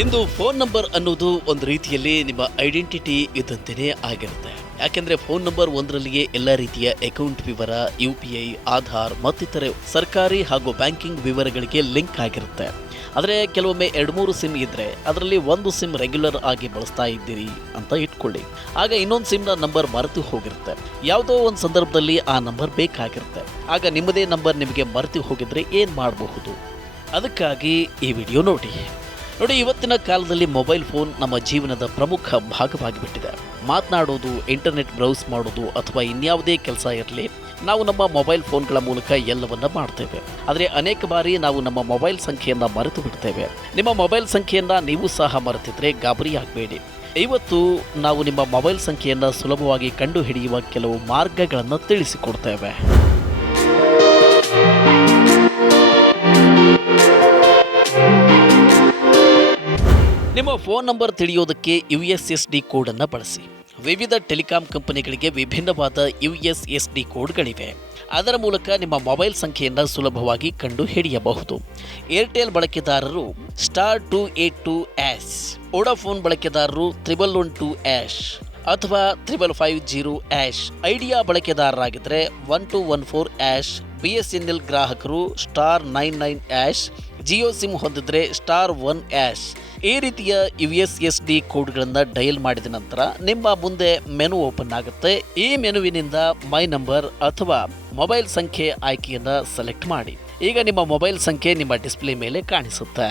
ಇಂದು phone number ಅನ್ನೋದು ಒಂದು ರೀತಿಯಲ್ಲಿ ನಿಮ್ಮ ಐಡೆಂಟಿಟಿ ಇದ್ದಂತೆಯೇ ಆಗಿರುತ್ತೆ. ಯಾಕೆಂದ್ರೆ ಫೋನ್ ನಂಬರ್ ಒಂದರಲ್ಲಿಯೇ ಎಲ್ಲ ರೀತಿಯ ಅಕೌಂಟ್ ವಿವರ, ಯು ಪಿ ಐ, ಆಧಾರ್ ಮತ್ತಿತರೆ ಸರ್ಕಾರಿ ಹಾಗೂ ಬ್ಯಾಂಕಿಂಗ್ ವಿವರಗಳಿಗೆ ಲಿಂಕ್ ಆಗಿರುತ್ತೆ. ಆದರೆ ಕೆಲವೊಮ್ಮೆ ಎರಡು ಮೂರು ಸಿಮ್ ಇದ್ದರೆ ಅದರಲ್ಲಿ ಒಂದು ಸಿಮ್ ರೆಗ್ಯುಲರ್ ಆಗಿ ಬಳಸ್ತಾ ಇದ್ದೀರಿ ಅಂತ ಇಟ್ಕೊಳ್ಳಿ. ಆಗ ಇನ್ನೊಂದು ಸಿಮ್ನ ನಂಬರ್ ಮರೆತು ಹೋಗಿರುತ್ತೆ. ಯಾವುದೋ ಒಂದು ಸಂದರ್ಭದಲ್ಲಿ ಆ ನಂಬರ್ ಬೇಕಾಗಿರುತ್ತೆ. ಆಗ ನಿಮ್ಮದೇ ನಂಬರ್ ನಿಮಗೆ ಮರೆತು ಹೋಗಿದ್ರೆ ಏನು ಮಾಡಬಹುದು? ಅದಕ್ಕಾಗಿ ಈ ವಿಡಿಯೋ ನೋಡಿ. ನೋಡಿ, ಇವತ್ತಿನ ಕಾಲದಲ್ಲಿ ಮೊಬೈಲ್ ಫೋನ್ ನಮ್ಮ ಜೀವನದ ಪ್ರಮುಖ ಭಾಗವಾಗಿಬಿಟ್ಟಿದೆ. ಮಾತನಾಡೋದು, ಇಂಟರ್ನೆಟ್ ಬ್ರೌಸ್ ಮಾಡೋದು ಅಥವಾ ಇನ್ಯಾವುದೇ ಕೆಲಸ ಇರಲಿ, ನಾವು ನಮ್ಮ ಮೊಬೈಲ್ ಫೋನ್ಗಳ ಮೂಲಕ ಎಲ್ಲವನ್ನ ಮಾಡ್ತೇವೆ. ಆದರೆ ಅನೇಕ ಬಾರಿ ನಾವು ನಮ್ಮ ಮೊಬೈಲ್ ಸಂಖ್ಯೆಯನ್ನು ಮರೆತು ಬಿಡ್ತೇವೆ. ನಿಮ್ಮ ಮೊಬೈಲ್ ಸಂಖ್ಯೆಯನ್ನು ನೀವು ಸಹ ಮರೆತಿದ್ರೆ ಗಾಬರಿ ಆಗಬೇಡಿ. ಇವತ್ತು ನಾವು ನಿಮ್ಮ ಮೊಬೈಲ್ ಸಂಖ್ಯೆಯನ್ನು ಸುಲಭವಾಗಿ ಕಂಡುಹಿಡಿಯುವ ಕೆಲವು ಮಾರ್ಗಗಳನ್ನು ತಿಳಿಸಿಕೊಡ್ತೇವೆ. ನಿಮ್ಮ ಫೋನ್ ನಂಬರ್ ತಿಳಿಯೋದಕ್ಕೆ ಯು ಎಸ್ ಎಸ್ ಡಿ ಕೋಡನ್ನು ಬಳಸಿ. ವಿವಿಧ ಟೆಲಿಕಾಂ ಕಂಪನಿಗಳಿಗೆ ವಿಭಿನ್ನವಾದ ಯು ಎಸ್ ಎಸ್ ಡಿ ಕೋಡ್ಗಳಿವೆ. ಅದರ ಮೂಲಕ ನಿಮ್ಮ ಮೊಬೈಲ್ ಸಂಖ್ಯೆಯನ್ನು ಸುಲಭವಾಗಿ ಕಂಡು ಹಿಡಿಯಬಹುದು ಏರ್ಟೆಲ್ ಬಳಕೆದಾರರು star two eight two hash Vodafone ಬಳಕೆದಾರರು ತ್ರಿಬಲ್ ಒನ್ ಟು ಆ್ಯಶ್ ಅಥವಾ triple five zero hash Idea ಬಳಕೆದಾರರಾಗಿದ್ದರೆ one two one four hash B S N L ಗ್ರಾಹಕರು star nine nine hash Jio SIM ಹೊಂದಿದ್ರೆ star one hash. ಈ ರೀತಿಯ U S S D ಕೋಡ್ಗಳನ್ನು dial ಮಾಡಿದ ನಂತರ ನಿಮ್ಮ ಮುಂದೆ menu open ಆಗುತ್ತೆ. ಈ ಮೆನುವಿನಿಂದ ಮೈ ನಂಬರ್ ಅಥವಾ ಮೊಬೈಲ್ ಸಂಖ್ಯೆ ಆಯ್ಕೆಯನ್ನು ಸೆಲೆಕ್ಟ್ ಮಾಡಿ. ಈಗ ನಿಮ್ಮ ಮೊಬೈಲ್ ಸಂಖ್ಯೆ ನಿಮ್ಮ ಡಿಸ್ಪ್ಲೇ ಮೇಲೆ ಕಾಣಿಸುತ್ತೆ.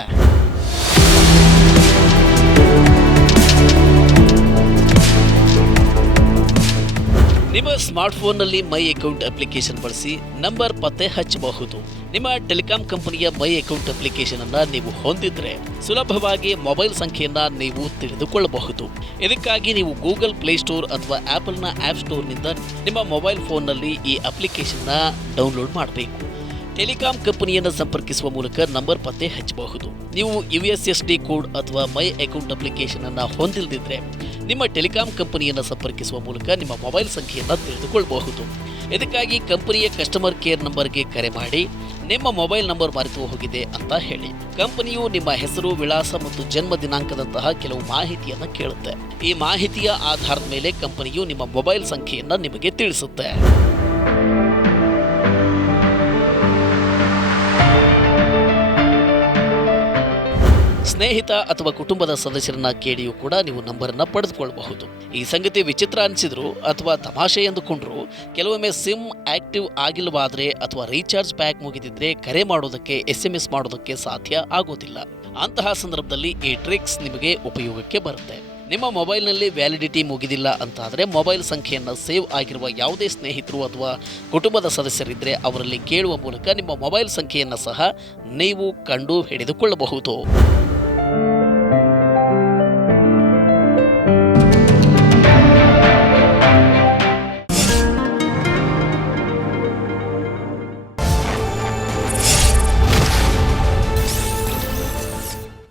ಸ್ಮಾರ್ಟ್ಫೋನ್ನಲ್ಲಿ ಮೈ ಅಕೌಂಟ್ ಅಪ್ಲಿಕೇಶನ್ ಬಳಸಿ ನಂಬರ್ ಪತ್ತೆ ಹಚ್ಚಬಹುದು. ನಿಮ್ಮ ಟೆಲಿಕಾಂ ಕಂಪನಿಯ ಮೈ ಅಕೌಂಟ್ ಅಪ್ಲಿಕೇಶನ್ ಅನ್ನ ನೀವು ಹೊಂದಿದ್ರೆ ಸುಲಭವಾಗಿ ಮೊಬೈಲ್ ಸಂಖ್ಯೆಯನ್ನ ನೀವು ತಿಳಿದುಕೊಳ್ಳಬಹುದು. ಇದಕ್ಕಾಗಿ ನೀವು ಗೂಗಲ್ ಪ್ಲೇಸ್ಟೋರ್ ಅಥವಾ ಆಪಲ್ನ ಆಪ್ ಸ್ಟೋರ್ನಿಂದ ನಿಮ್ಮ ಮೊಬೈಲ್ ಫೋನ್ನಲ್ಲಿ ಈ ಅಪ್ಲಿಕೇಶನ್ನ ಡೌನ್ಲೋಡ್ ಮಾಡಬೇಕು. ಟೆಲಿಕಾಂ ಕಂಪನಿಯನ್ನು ಸಂಪರ್ಕಿಸುವ ಮೂಲಕ ನಂಬರ್ ಪತ್ತೆ ಹಚ್ಚಬಹುದು. ನೀವು U S S D code ಅಥವಾ ಮೈ ಅಕೌಂಟ್ ಅಪ್ಲಿಕೇಶನ್ ಅನ್ನು ಹೊಂದಿಲ್ಲದಿದ್ದರೆ ನಿಮ್ಮ ಟೆಲಿಕಾಂ ಕಂಪನಿಯನ್ನು ಸಂಪರ್ಕಿಸುವ ಮೂಲಕ ನಿಮ್ಮ ಮೊಬೈಲ್ ಸಂಖ್ಯೆಯನ್ನು ತಿಳಿದುಕೊಳ್ಳಬಹುದು ಇದಕ್ಕಾಗಿ ಕಂಪನಿಯ ಕಸ್ಟಮರ್ ಕೇರ್ ನಂಬರ್ಗೆ ಕರೆ ಮಾಡಿ, ನಿಮ್ಮ ಮೊಬೈಲ್ ನಂಬರ್ ಮರೆತು ಹೋಗಿದೆ ಅಂತ ಹೇಳಿ. ಕಂಪನಿಯು ನಿಮ್ಮ ಹೆಸರು, ವಿಳಾಸ ಮತ್ತು ಜನ್ಮ ದಿನಾಂಕದಂತಹ ಕೆಲವು ಮಾಹಿತಿಯನ್ನು ಕೇಳುತ್ತೆ. ಈ ಮಾಹಿತಿಯ ಆಧಾರದ ಮೇಲೆ ಕಂಪನಿಯು ನಿಮ್ಮ ಮೊಬೈಲ್ ಸಂಖ್ಯೆಯನ್ನು ನಿಮಗೆ ತಿಳಿಸುತ್ತೆ. ಸ್ನೇಹಿತ ಅಥವಾ ಕುಟುಂಬದ ಸದಸ್ಯರನ್ನ ಕೇಳಿಯೂ ಕೂಡ ನೀವು ನಂಬರನ್ನ ಪಡೆದುಕೊಳ್ಳಬಹುದು ಈ ಸಂಗತಿ ವಿಚಿತ್ರ ಅನಿಸಿದ್ರು ಅಥವಾ ತಮಾಷೆ ಎಂದುಕೊಂಡ್ರು ಕೆಲವೊಮ್ಮೆ ಸಿಮ್ ಆಕ್ಟಿವ್ ಆಗಿಲ್ಲವಾದ್ರೆ ಅಥವಾ ರೀಚಾರ್ಜ್ ಪ್ಯಾಕ್ ಮುಗಿದಿದ್ರೆ ಕರೆ ಮಾಡೋದಕ್ಕೆ ಎಸ್ ಎಂ ಎಸ್ ಮಾಡೋದಕ್ಕೆ ಸಾಧ್ಯ ಆಗೋದಿಲ್ಲ. ಅಂತಹ ಸಂದರ್ಭದಲ್ಲಿ ಈ ಟ್ರಿಕ್ಸ್ ನಿಮಗೆ ಉಪಯೋಗಕ್ಕೆ ಬರುತ್ತೆ. ನಿಮ್ಮ ಮೊಬೈಲ್ನಲ್ಲಿ ವ್ಯಾಲಿಡಿಟಿ ಮುಗಿದಿಲ್ಲ ಅಂತಾದರೆ ಮೊಬೈಲ್ ಸಂಖ್ಯೆಯನ್ನು ಸೇವ್ ಆಗಿರುವ ಯಾವುದೇ ಸ್ನೇಹಿತರು ಅಥವಾ ಕುಟುಂಬದ ಸದಸ್ಯರಿದ್ದರೆ ಅವರಲ್ಲಿ ಕೇಳುವ ಮೂಲಕ ನಿಮ್ಮ ಮೊಬೈಲ್ ಸಂಖ್ಯೆಯನ್ನು ಸಹ ನೀವು ಕಂಡು ಹಿಡಿದುಕೊಳ್ಳಬಹುದು